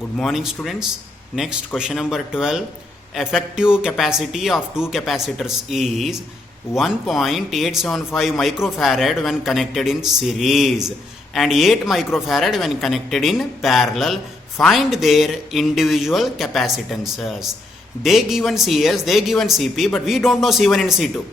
Good morning, students. Next, question number 12. Effective capacity of two capacitors is 1.875 microfarad when connected in series and 8 microfarad when connected in parallel. Find their individual capacitances. They given CS, they given CP, but we don't know C1 and C2.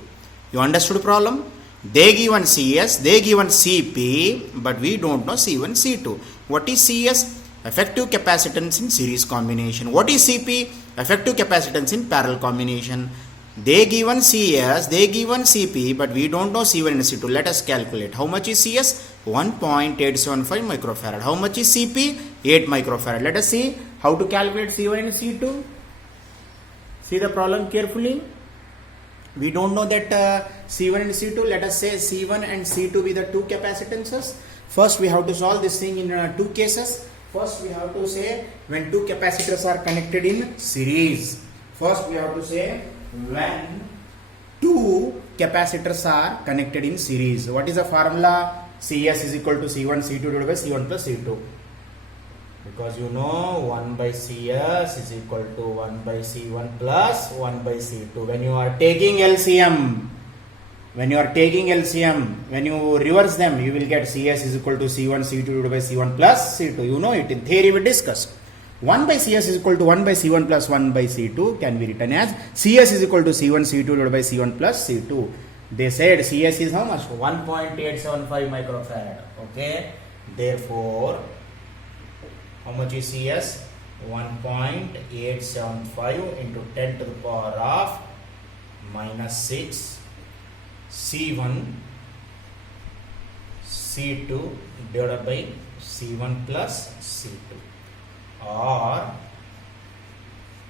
You understood problem? They given CS, they given CP, but we don't know C1, C2. What is CS? Effective capacitance in series combination. What is CP? Effective capacitance in parallel combination. They given CS, they given CP, but we don't know C1 and C2. Let us calculate. How much is CS? 1.875 microfarad. How much is CP? 8 microfarad. Let us see how to calculate C1 and C2. See the problem carefully. We don't know that C1 and C2. Let us say C1 and C2 be the two capacitances. First, we have to solve this thing in two cases. First, we have to say when two capacitors are connected in series. First, we have to say when two capacitors are connected in series. What is the formula? CS is equal to C1 C2 divided by C1 plus C2. Because you know 1 by CS is equal to 1 by C1 plus 1 by C2. When you are taking LCM, when you reverse them, you will get CS is equal to C1 C2 divided by C1 plus C2. You know it. In theory we discussed. 1 by CS is equal to 1 by C1 plus 1 by C2 can be written as CS is equal to C1 C2 divided by C1 plus C2. They said CS is how much? 1.875 microfarad. Okay. Therefore, how much is CS? 1.875 into 10 to the power of minus 6 C1 C2 divided by C1 plus C2, or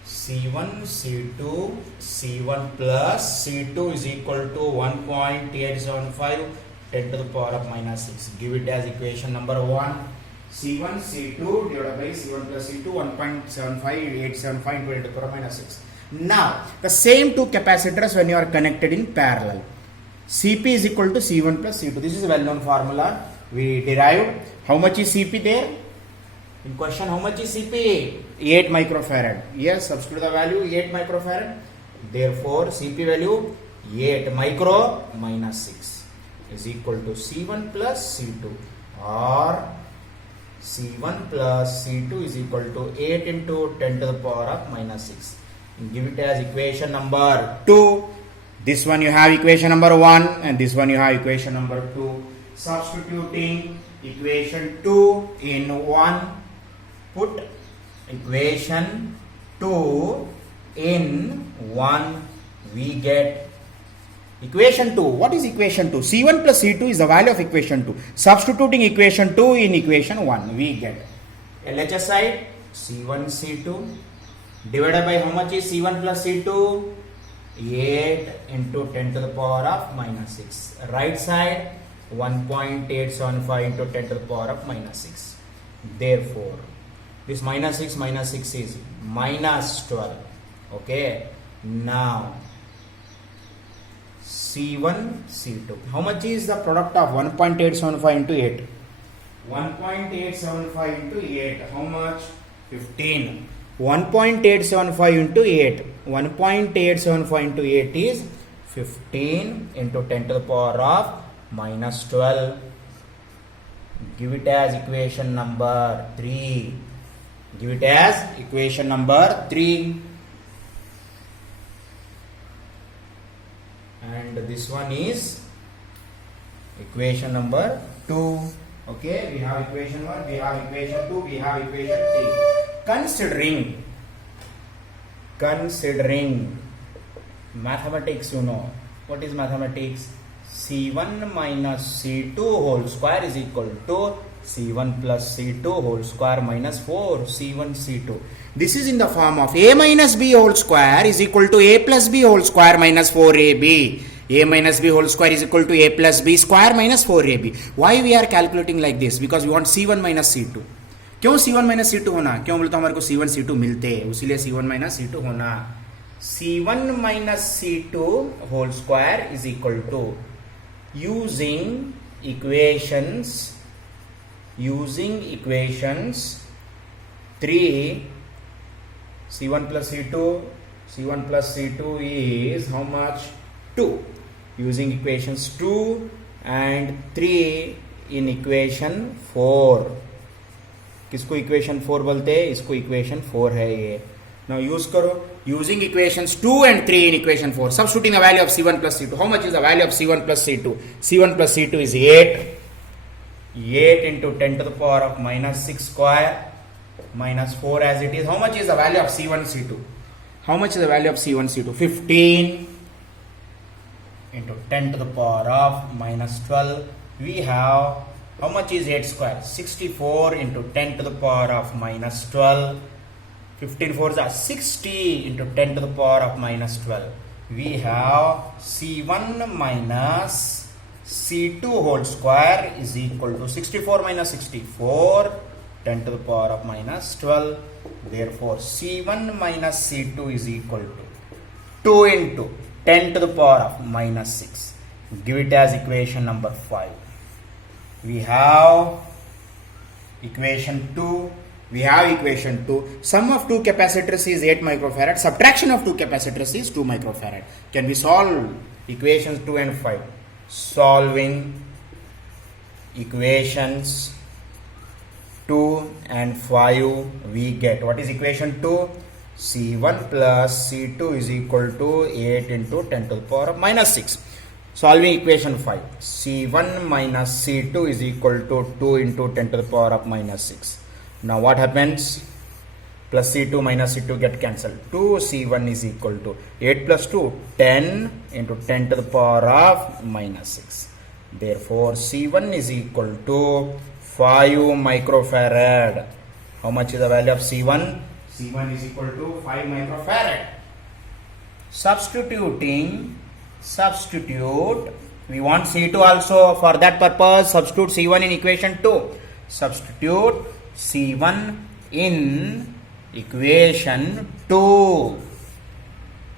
C1 C2 C1 plus C2 is equal to 1.875 10 to the power of minus 6. Give it as equation number 1. C1 C2 divided by C1 plus C2, 1.75875 into 10 to the power of minus 6. Now, the same two capacitors when you are connected in parallel. CP is equal to C1 plus C2. This is a well-known formula. We derived. How much is CP there? In question, how much is CP? 8 microfarad. Yes, substitute the value 8 microfarad. Therefore, CP value 8 micro minus 6 is equal to C1 plus C2, or C1 plus C2 is equal to 8 into 10 to the power of minus 6. Give it as equation number 2. This one you have equation number 1 and this one you have equation number 2. Substituting equation 2 in 1, put equation 2 in 1, we get equation 2. What is equation 2? C1 plus C2 is the value of equation 2. Substituting equation 2 in equation 1, we get LHS side C1 C2 divided by how much is C1 plus C2? 8 into 10 to the power of minus 6. Right side 1.875 into 10 to the power of minus 6. Therefore, this minus 6 is minus 12. Okay. Now, C1 C2. How much is the product of 1.875 into 8? 1.875 into 8. How much? 15. 1.875 into 8. 1.875 into 8 is 15 into 10 to the power of minus 12. Give it as equation number 3. Give it as equation number 3. And this one is equation number 2. Okay, we have equation 1, we have equation 2, we have equation 3. Considering mathematics, you know what is mathematics? C1 minus C2 whole square is equal to C1 plus C2 whole square minus 4 C1 C2. This is in the form of A minus B whole square is equal to A plus B whole square minus 4AB. A minus B whole square is equal to A plus B square minus 4AB. Why we are calculating like this? Because we want C1 minus C2. क्यों C1 minus C2 होना? क्यों बोलते हमारे को C1 C2 मिलते हैं, उसीलिए C1 minus C2 होना. C1 minus C2 whole square is equal to, using equations 3 C1 plus C1 plus C2 is how much? 2. Using equations 2 and 3 in equation 4. किसको equation 4 बोलते हैं? इसको equation 4 है ये. Now use करो. Using equations 2 and 3 in equation 4. Substituting a value of C1 plus C2. How much is the value of C1 plus C2? C1 plus C2 is 8. 8 into 10 to the power of minus 6 square minus 4 as it is. How much is the value of C1 C2? How much is the value of C1 C2? 15 into 10 to the power of minus 12. We have, how much is 8 square? 64 into 10 to the power of minus 12. 15 fours are 60 into 10 to the power of minus 12. We have C1 minus C2 whole square is equal to 64 minus 64, 10 to the power of minus 12. Therefore, C1 minus C2 is equal to 2 into 10 to the power of minus 6. Give it as equation number 5. We have equation 2. We have equation 2. Sum of two capacitors is 8 microfarad. Subtraction of two capacitors is 2 microfarad. Can we solve equations 2 and 5? Solving equations 2 and 5, we get, what is equation 2? C1 plus C2 is equal to 8 into 10 to the power of minus 6. Solving equation 5. C1 minus C2 is equal to 2 into 10 to the power of minus 6. Now what happens? Plus C2 minus C2 get cancelled. 2C1 is equal to 8 plus 2, 10 into 10 to the power of minus 6. Therefore, C1 is equal to 5 microfarad. How much is the value of C1? C1 is equal to 5 microfarad. Substitute. We want C2 also. For that purpose, substitute C1 in equation 2. Substitute C1 in equation 2.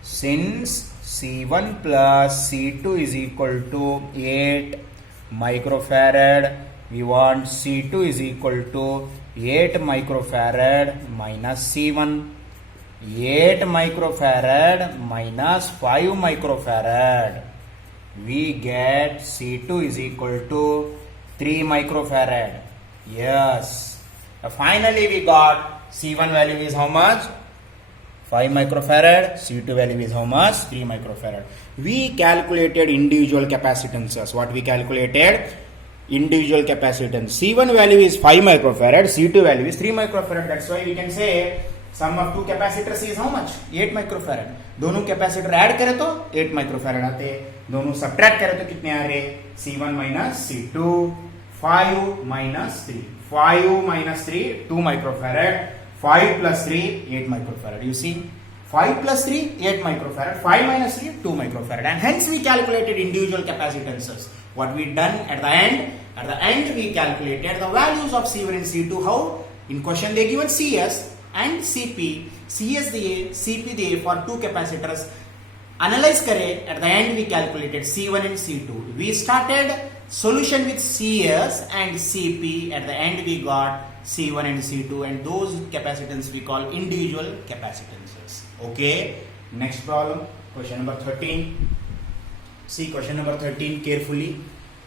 Since C1 plus C2 is equal to 8 microfarad, we want C2 is equal to 8 microfarad minus C1. 8 microfarad minus 5 microfarad. We get C2 is equal to 3 microfarad. Yes. Finally, we got C1 value is how much? 5 microfarad. C2 value is how much? 3 microfarad. We calculated individual capacitances. What we calculated? Individual capacitance. C1 value is 5 microfarad. C2 value is 3 microfarad. That's why we can say sum of two capacitors is how much? 8 microfarad. दोनों capacitor add करें तो 8 microfarad आते हैं. दोनों subtract करें तो कितने आ रहे? C1 minus C2. 5 minus 3. 5 minus 3, 2 microfarad. 5 plus 3, 8 microfarad. You see, 5 plus 3, 8 microfarad. 5 minus 3, 2 microfarad. And hence we calculated individual capacitances. What we done at the end? At the end we calculated the values of C1 and C2. How? In question they given CS and CP. CS दिए, CP दिए for two capacitors. Analyze करें. At the end we calculated C1 and C2. We started solution with CS and CP. At the end we got C1 and C2, and those capacitance we call individual capacitances. Okay. Next problem. Question number 13. See question number 13 carefully.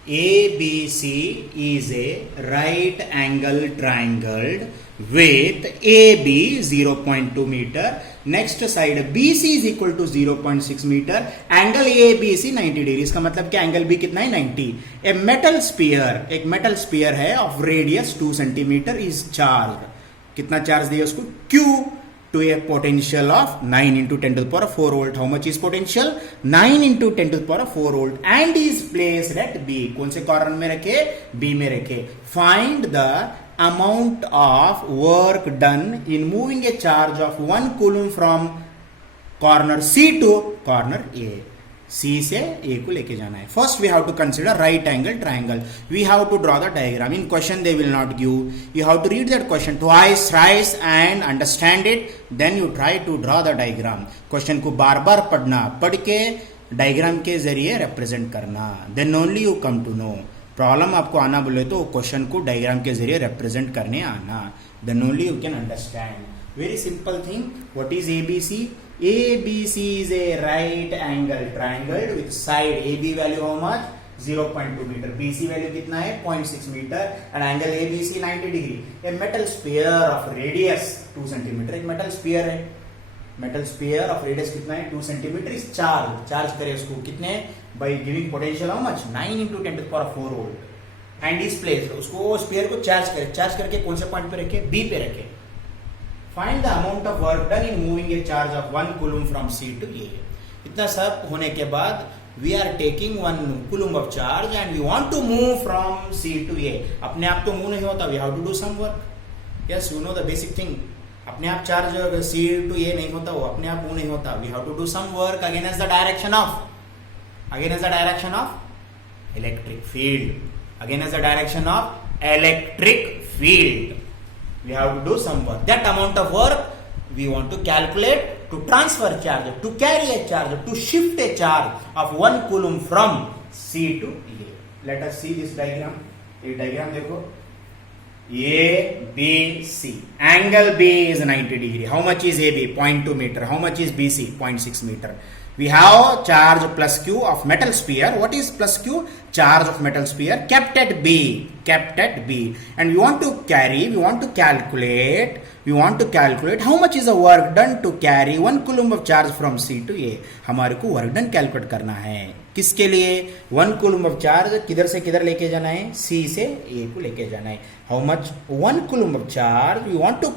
ABC is a right angle triangle with AB 0.2 meter. Next side BC is equal to 0.6 meter. Angle ABC 90 degree. इसका मतलब क्या? Angle B कितना है? 90. A metal sphere, एक metal sphere है of radius 2 centimeter is charged. कितना charge दिया उसको? Q to a potential of 9 into 10 to the power of 4 volt. How much is potential? 9 into 10 to the power of 4 volt and is placed at B. कौन से corner में रखे? B में रखे. Find the amount of work done in moving a charge of 1 coulomb from corner C to corner A. C से A को लेके जाना है. First we have to consider right angle triangle. We have to draw the diagram. In question they will not give. You have to read that question twice, thrice and understand it. Then you try to draw the diagram. Question को बार बार पढ़ना, पढ़ के diagram के जरिए represent करना. Then only you come to know. Problem आपको आना बोले तो क्वेश्चन को डायग्राम के जरिए represent करने आना. then only you can understand. Very simple thing. What is ABC? ABC is a right angle triangle with side AB value how much? 0.2 meter. BC value कितना है? 0.6 meter. And angle ABC 90 degree. A metal sphere of radius 2 centimeter. एक metal sphere है. Metal sphere of radius कितना है? 2 centimeter is charge. Charge करे उसको कितने? By giving potential how much? 9 into 10 to the power 4 volt. And is placed. उसको sphere को charge करे. Charge करके कौन से point पे रखे? B पे रखे. Find the amount of work done in moving a charge of 1 coulomb from C to A. इतना सब होने के बाद we are taking 1 coulomb of charge and we want to move from C to A. अपने आप तो move नहीं होता. We have to do some work. Yes, you know the basic thing. अपने आप charge C to A नहीं होता, वो अपने आप move नहीं होता. We have to do some work against the direction of electric field. Against the direction of electric field. We have to do some work. That amount of work we want to calculate to transfer charge, to carry a charge, to shift a charge of 1 coulomb from C to A. Let us see this diagram. ये diagram देखो. A, B, C. Angle B is 90 degree. How much is AB? 0.2 meter. How much is BC? 0.6 meter. We have charge plus Q of metal sphere. What is plus Q? Charge of metal sphere kept at B. And we want to calculate how much is the work done to carry 1 coulomb of charge from C to A. हमारे को work done calculate करना है. किसके लिए? 1 coulomb of charge किधर से किधर लेके जाना है? C से A को लेके जाना है. How much? 1 coulomb of charge we want to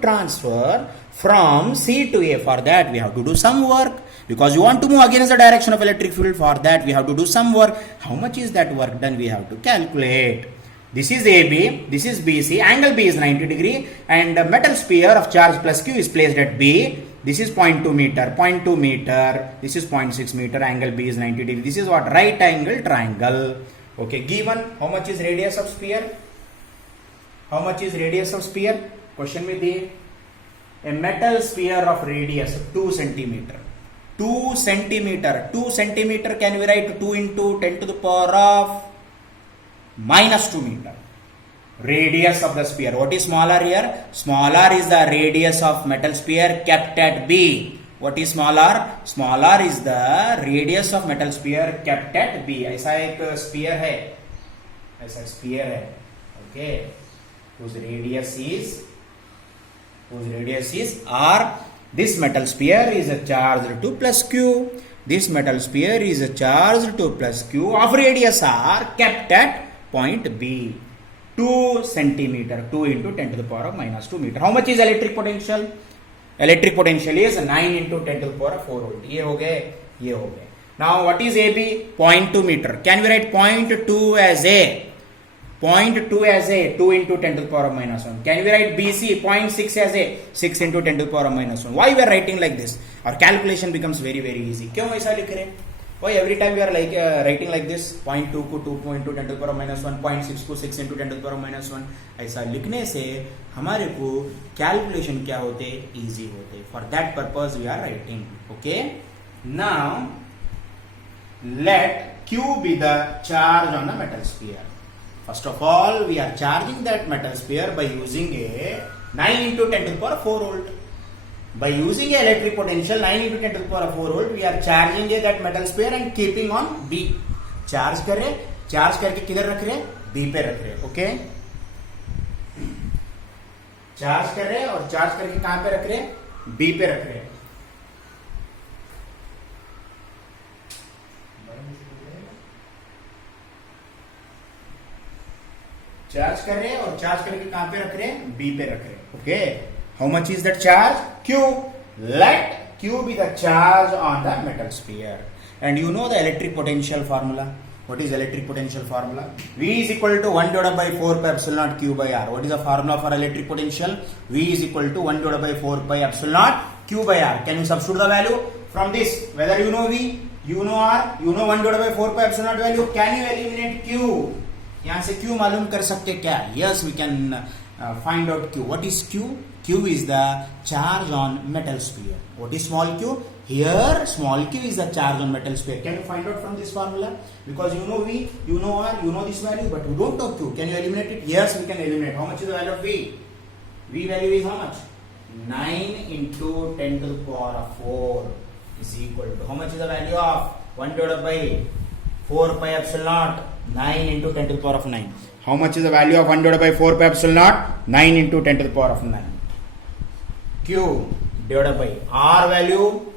transfer from C to A. For that we have to do some work. Because you want to move against the direction of electric field, for that we have to do some work. How much is that work done? We have to calculate. This is AB, this is BC, angle B is 90 degree and the metal sphere of charge plus Q is placed at B. This is 0.2 meter, this is 0.6 meter, angle B is 90 degree. This is what? Right angle triangle. Okay, given how much is radius of sphere? Question में दिए. A metal sphere of radius 2 centimeter. 2 centimeter can we write 2 into 10 to the power of minus 2 meter. Radius of the sphere. What is small r here? Small r is the radius of metal sphere kept at B. What is small r? Small r is the radius of metal sphere kept at B. ऐसा एक sphere है. Okay. Whose radius is r. This metal sphere is charged to plus Q. This metal sphere is charged to plus Q of radius r kept at point B. 2 centimeter. 2 into 10 to the power of minus 2 meter. How much is electric potential? Electric potential is 9 into 10 to the power of 4 volt. ये हो गए. Now what is AB? 0.2 meter. Can we write 0.2 as A? 0.2 as A, 2 into 10 to the power of minus 1. Can we write BC 0.6 as A, 6 into 10 to the power of minus 1? Why we are writing like this? Our calculation becomes very, very easy. क्यों ऐसा लिख रहे हैं? Why every time we are like writing like this? 0.2 को 2 into 10 to the power of minus 1, 0.6 को 6 into 10 to the power of minus 1. ऐसा लिखने से हमारे को calculation क्या होते? Easy होते. For that purpose we are writing. Okay? Now let Q be the charge on the metal sphere. First of all, we are charging that metal sphere by using a 9 into 10 to the power of 4 volt. By using a electric potential 9 into 10 to the power of 4 volt, we are charging that metal sphere and keeping on B. Charge कर रहे, charge करके किधर रख रहे? B पे रख रहे. Okay? Charge कर रहे और charge करके कहां पे रख रहे? B पे रख रहे. चार्ज कर रहे हैं और चार्ज करके कहां पे रख रहे हैं? बी पे रख रहे हैं. Okay, how much is that charge? Q. Let Q be the charge on the metal sphere. And you know the electric potential formula. What is electric potential formula? V is equal to 1 divided by 4 pi epsilon naught Q by R. What is the formula for electric potential? V is equal to 1 divided by 4 pi epsilon naught Q by R. Can you substitute the value from this? Whether you know V, you know R, you know 1 divided by 4 pi epsilon naught value. Can you eliminate Q? यहां से Q मालूम कर सकते क्या? Yes, we can find out Q. What is Q? Q is the charge on metal sphere. What is small q? Here small q is the charge on metal sphere. Can you find out from this formula? Because you know V, you know R, you know this value, but you don't know Q. Can you eliminate it? Yes, we can eliminate. How much is the value of V? V value is how much? 9 into 10 to the power of 4 is equal to, how much is the value of 1 divided by 4 pi epsilon naught? 9 into 10 to the power of 9. How much is the value of 1 divided by 4 pi epsilon naught? 9 into 10 to the power of 9. Q divided by R value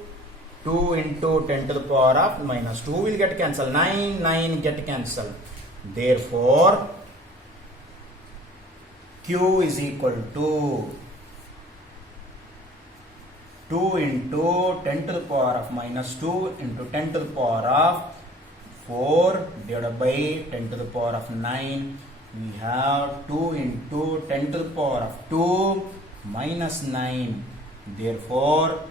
2 into 10 to the power of minus 2 will get cancelled. 9 get cancelled. Therefore, Q is equal to 2 into 10 to the power of minus 2 into 10 to the power of 4 divided by 10 to the power of 9. We have 2 into 10 to the power of 2 minus 9. Therefore,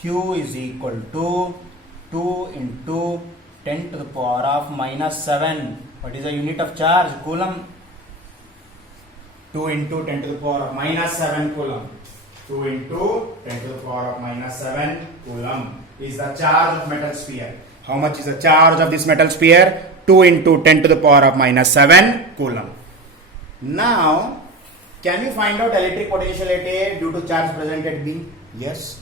Q is equal to 2 into 10 to the power of minus 7. What is the unit of charge? Coulomb. 2 into 10 to the power of minus 7 coulomb. 2 into 10 to the power of minus 7 coulomb is the charge of metal sphere. How much is the charge of this metal sphere? 2 into 10 to the power of minus 7 coulomb. Now, can you find out electric potential at A due to charge present at B? Yes.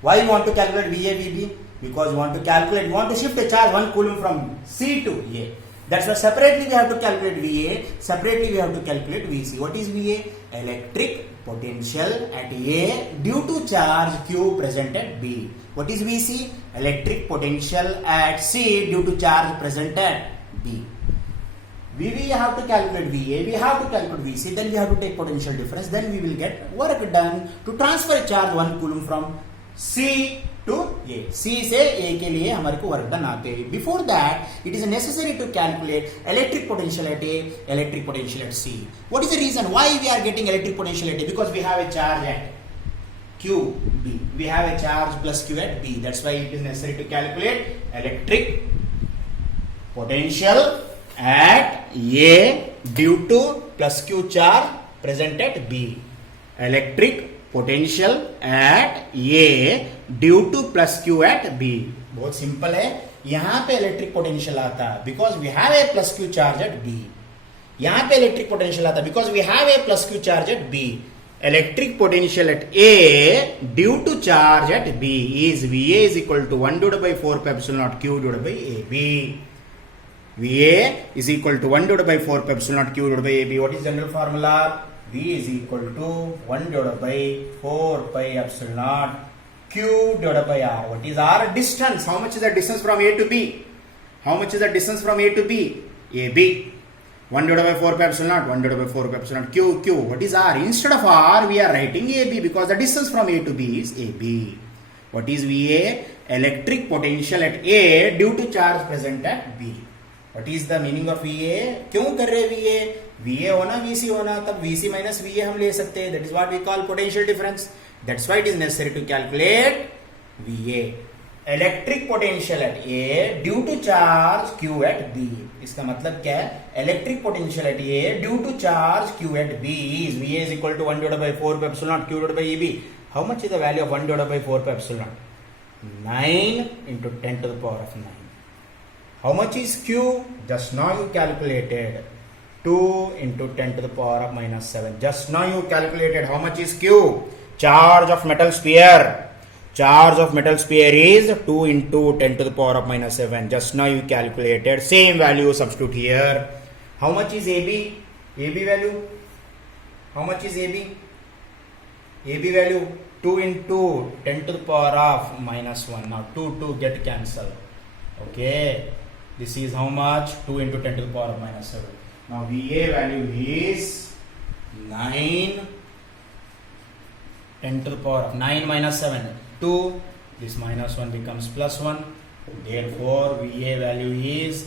Why you want to calculate VA, VB? Because you want to shift a charge 1 coulomb from C to A. That's why separately we have to calculate VA, separately we have to calculate VC. What is VA? Electric potential at A due to charge Q present at B. What is VC? Electric potential at C due to charge present at B. We have to calculate VA, we have to calculate VC, then we have to take potential difference, then we will get work done to transfer a charge 1 coulomb from C to A. C से A के लिए हमारे को work done आते हैं. Before that, it is necessary to calculate electric potential at A, electric potential at C. What is the reason why we are getting electric potential at A? Because we have a charge at Q, B. We have a charge plus Q at B. That's why it is necessary to calculate electric potential at A due to plus Q charge present at B. Electric potential at A due to plus Q at B. बहुत simple है. यहां पे electric potential आता है because we have a plus Q charge at B. यहां पे electric potential आता है because we have a plus Q charge at B. Electric potential at A due to charge at B is VA is equal to 1 divided by 4 pi epsilon naught Q divided by AB. VA is equal to 1 divided by 4 pi epsilon naught Q divided by AB. What is general formula? V is equal to 1 divided by 4 pi epsilon naught Q divided by R. What is R? Distance. How much is the distance from A to B? How much is the distance from A to B? AB. 1 divided by 4 pi epsilon naught, 1 divided by 4 pi epsilon naught, Q. What is R? Instead of R, we are writing AB because the distance from A to B is AB. What is VA? Electric potential at A due to charge present at B. What is the meaning of VA? क्यों कर रहे VA? VA होना VC होना, तब VC minus VA हम ले सकते हैं. That is what we call potential difference. That's why it is necessary to calculate VA. Electric potential at A due to charge Q at B. इसका मतलब क्या है? Electric potential at A due to charge Q at B is VA is equal to 1 divided by 4 pi epsilon naught Q divided by EB. How much is the value of 1 divided by 4 pi epsilon naught? 9 into 10 to the power of 9. How much is Q? Just now you calculated. 2 into 10 to the power of minus 7. Just now you calculated how much is Q? Charge of metal sphere. Charge of metal sphere is 2 into 10 to the power of minus 7. Just now you calculated. Same value substitute here. How much is AB? AB value? How much is AB? AB value 2 into 10 to the power of minus 1. Now 2 get cancelled. Okay. This is how much? 2 into 10 to the power of minus 7. Now VA value is 9. 10 to the power of 9 minus 7. 2. This minus 1 becomes plus 1. Therefore, VA value is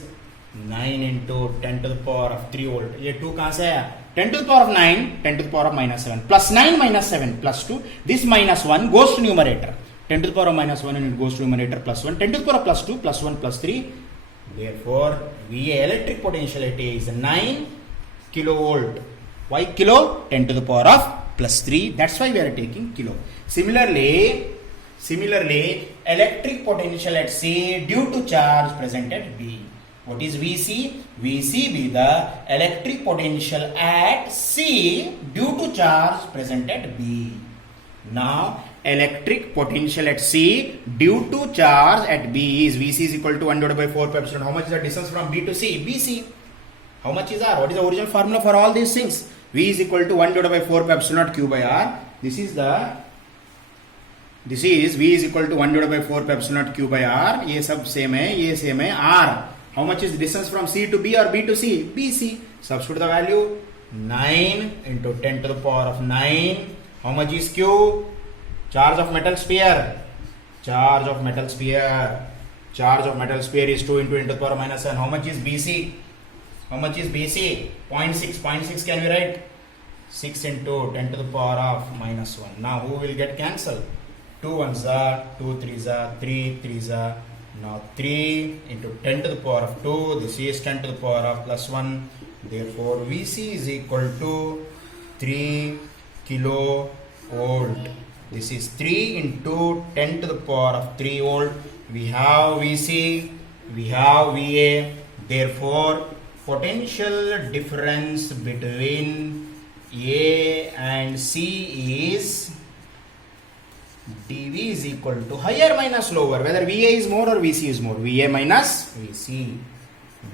9 into 10 to the power of 3 volt. ये 2 कहाँ से आया? 10 to the power of 9, 10 to the power of minus 7. Plus 9 minus 7 plus 2. This minus 1 goes to numerator. 10 to the power of minus 1 and it goes to numerator plus 1. 10 to the power of plus 2 plus 1 plus 3. Therefore, VA electric potential at A is 9 kilovolt. Why kilo? 10 to the power of plus 3. That's why we are taking kilo. Similarly, electric potential at C due to charge present at B. What is VC? VC be the electric potential at C due to charge present at B. Now electric potential at C due to charge at B is VC is equal to 1 divided by 4 pi epsilon. How much is the distance from B to C? BC. How much is R? What is the original formula for all these things? V is equal to 1 divided by 4 pi epsilon naught Q by R. This is V is equal to 1 divided by 4 pi epsilon naught Q by R. ये सब same है, ये same है. R. How much is the distance from C to B or B to C? BC. Substitute the value. 9 into 10 to the power of 9. How much is Q? Charge of metal sphere. Charge of metal sphere. Charge of metal sphere is 2 into 10 to the power minus 1. How much is BC? How much is BC? 0.6. 0.6 can we write? 6 into 10 to the power of minus 1. Now who will get cancelled? 2 ones are, 2 threes are, 3 threes are. Now 3 into 10 to the power of 2. This is 10 to the power of plus 1. Therefore VC is equal to 3 kilo volt. This is 3 into 10 to the power of 3 volt. We have VC, we have VA. Therefore potential difference between A and C is dV is equal to higher minus lower, whether VA is more or VC is more. VA minus VC.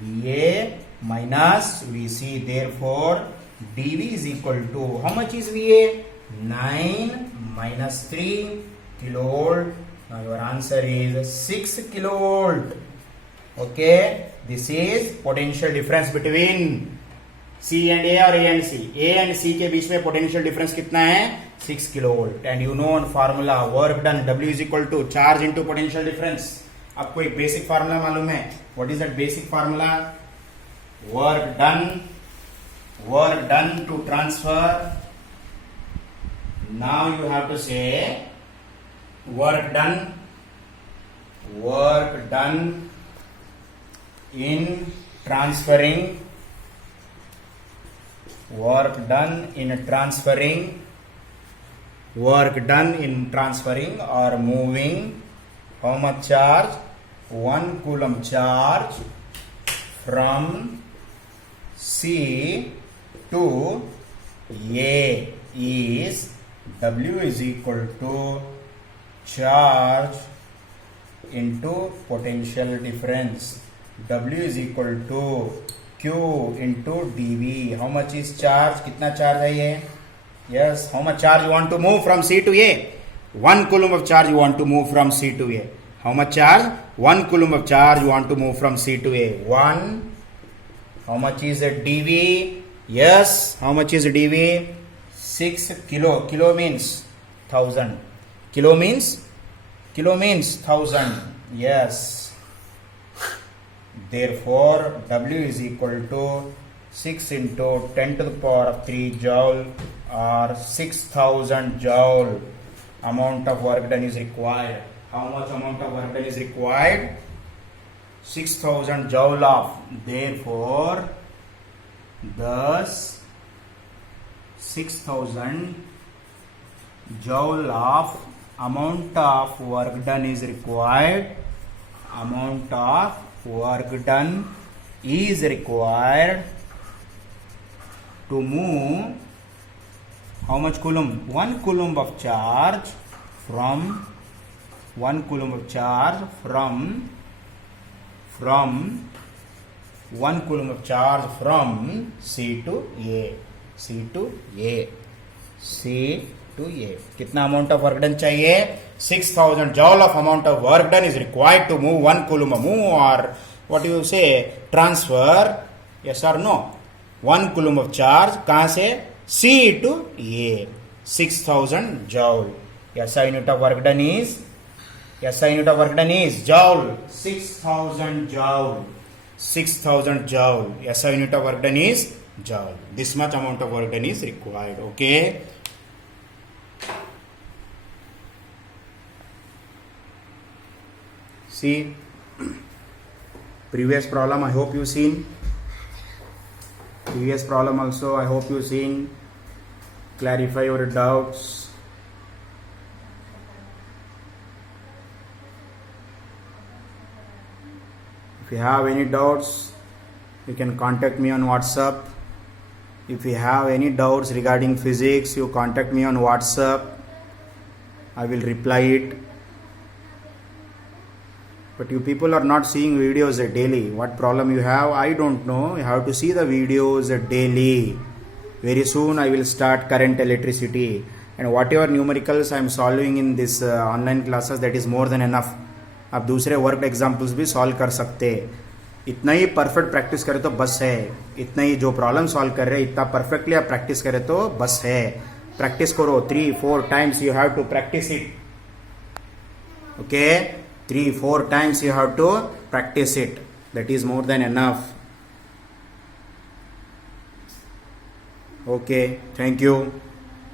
VA minus VC. Therefore dV is equal to, how much is VA? 9 minus 3 kilovolt. Now your answer is 6 kilovolt. Okay, this is potential difference between C and A or A and C. A and C के बीच में potential difference कितना है? 6 kilovolt. And you know one formula, work done, W is equal to charge into potential difference. आपको एक basic formula मालूम है? What is that basic formula? Work done to transfer. Now you have to say work done in transferring. Work done in transferring or moving. How much charge? 1 coulomb charge from C to A is W is equal to charge into potential difference. W is equal to Q into dV. How much is charge? कितना charge है ये? Yes. How much charge you want to move from C to A? 1 coulomb of charge you want to move from C to A. How much charge? 1 coulomb of charge you want to move from C to A. 1. How much is dV? Yes. How much is dV? 6 kilo. Kilo means 1000. Kilo means 1000. Yes. Therefore W is equal to 6 into 10 to the power of 3 joule or 6000 joule. Amount of work done is required. How much amount of work done is required? 6000 joule of. Therefore thus 6000 joule of amount of work done is required. Amount of work done is required to move how much coulomb? 1 coulomb of charge from 1 coulomb of charge from 1 coulomb of charge from C to A. C to A. C to A. कितना amount of work done चाहिए? 6000 joule of amount of work done is required to move 1 coulomb. Move or what you say? Transfer. Yes or no? 1 coulomb of charge कहाँ से? C to A. 6000 joule. SI unit of work done is? SI unit of work done is joule. 6000 joule. 6000 joule. SI unit of work done is joule. This much amount of work done is required. Okay. See, previous problem I hope you seen. Previous problem also I hope you seen. Clarify your doubts. If If you have any doubts, you can contact me on WhatsApp. If you have any doubts regarding physics, you contact me on WhatsApp. I will reply it. But you people are not seeing videos daily. What problem you have? I don't know. You have to see the videos daily. Very soon I will start current electricity. And whatever numericals I am solving in this online classes, that is more than enough. आप दूसरे work examples भी solve कर सकते हैं. इतना ही perfect practice करें तो बस है. इतना ही जो प्रॉब्लम सॉल्व कर रहे हैं इतना परफेक्टली आप प्रैक्टिस करें तो बस है. प्रैक्टिस करो 3-4 times. You have to practise it. Okay, 3-4 times you have to practice it. That is more than enough. Okay, thank you.